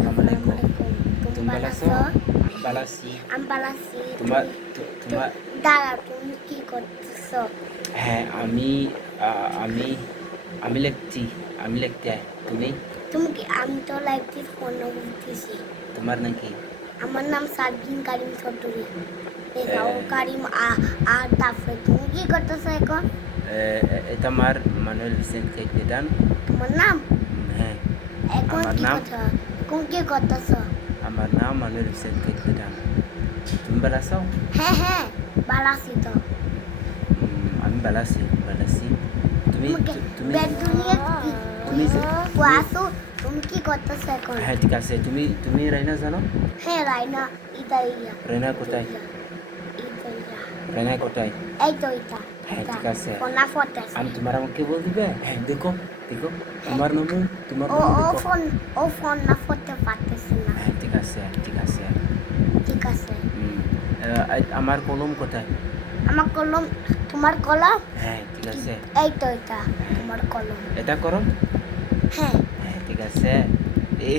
আসসালামু আলাইকুম। তুমি ভালো আছো? ভালো আছি। আমি ভালো আছি। তোমার তোমার দাঁড়াও, তুমি কি করতেছো? হ্যাঁ, আমি আমি লিখছি। আমি লিখতে আয়। তুমি তুমি কি? আমি তো লাইভটি ফোনে বলতেছি। তোমার নাম কি? আমার নাম সার্বিন কারিম চৌধুরী। এ, দেখাও কারিম আর তারপরে তুমি কি করতেছো এখন? এটা আমার মানুয়েল হোসেন কেকদান। তোমার নাম? হ্যাঁ, এখন আমার কি নাম কথা? এখন কি করতেছো? আমার নাম মানুয়েল হোসেন কেকদান। তুমি ভালো আছো? হ্যাঁ হ্যাঁ, ভালো আছি তো। আমি ভালো আছি। তুমি তুমি বেদুনিয়া কি? তুমি আসো, তুমি কি করতেছো এখন? হ্যাঁ, ঠিক আছে। তুমি রাইনা জানো? হ্যাঁ, রাইনা ইদাইয়া। রাইনা কোথায়? ইদাইয়া। রাইনা কোথায়? এই তো এটা। হ্যাঁ, ঠিক আছে। ফোনা ফটেছে। আমি তোমার আমাকে বল দিবে? হ্যাঁ, দেখো তোমার নাম ও দেখো। ফোন না ফটে পারতেছে না। হ্যাঁ, ঠিক আছে। ঠিক আছে। আমার কলম কোথায়? আমার কলম, তোমার কলম? হ্যাঁ, ঠিক আছে। এই তো এটা তোমার কলম। এটা করো। হ্যাঁ। হ্যাঁ, ঠিক আছে। এই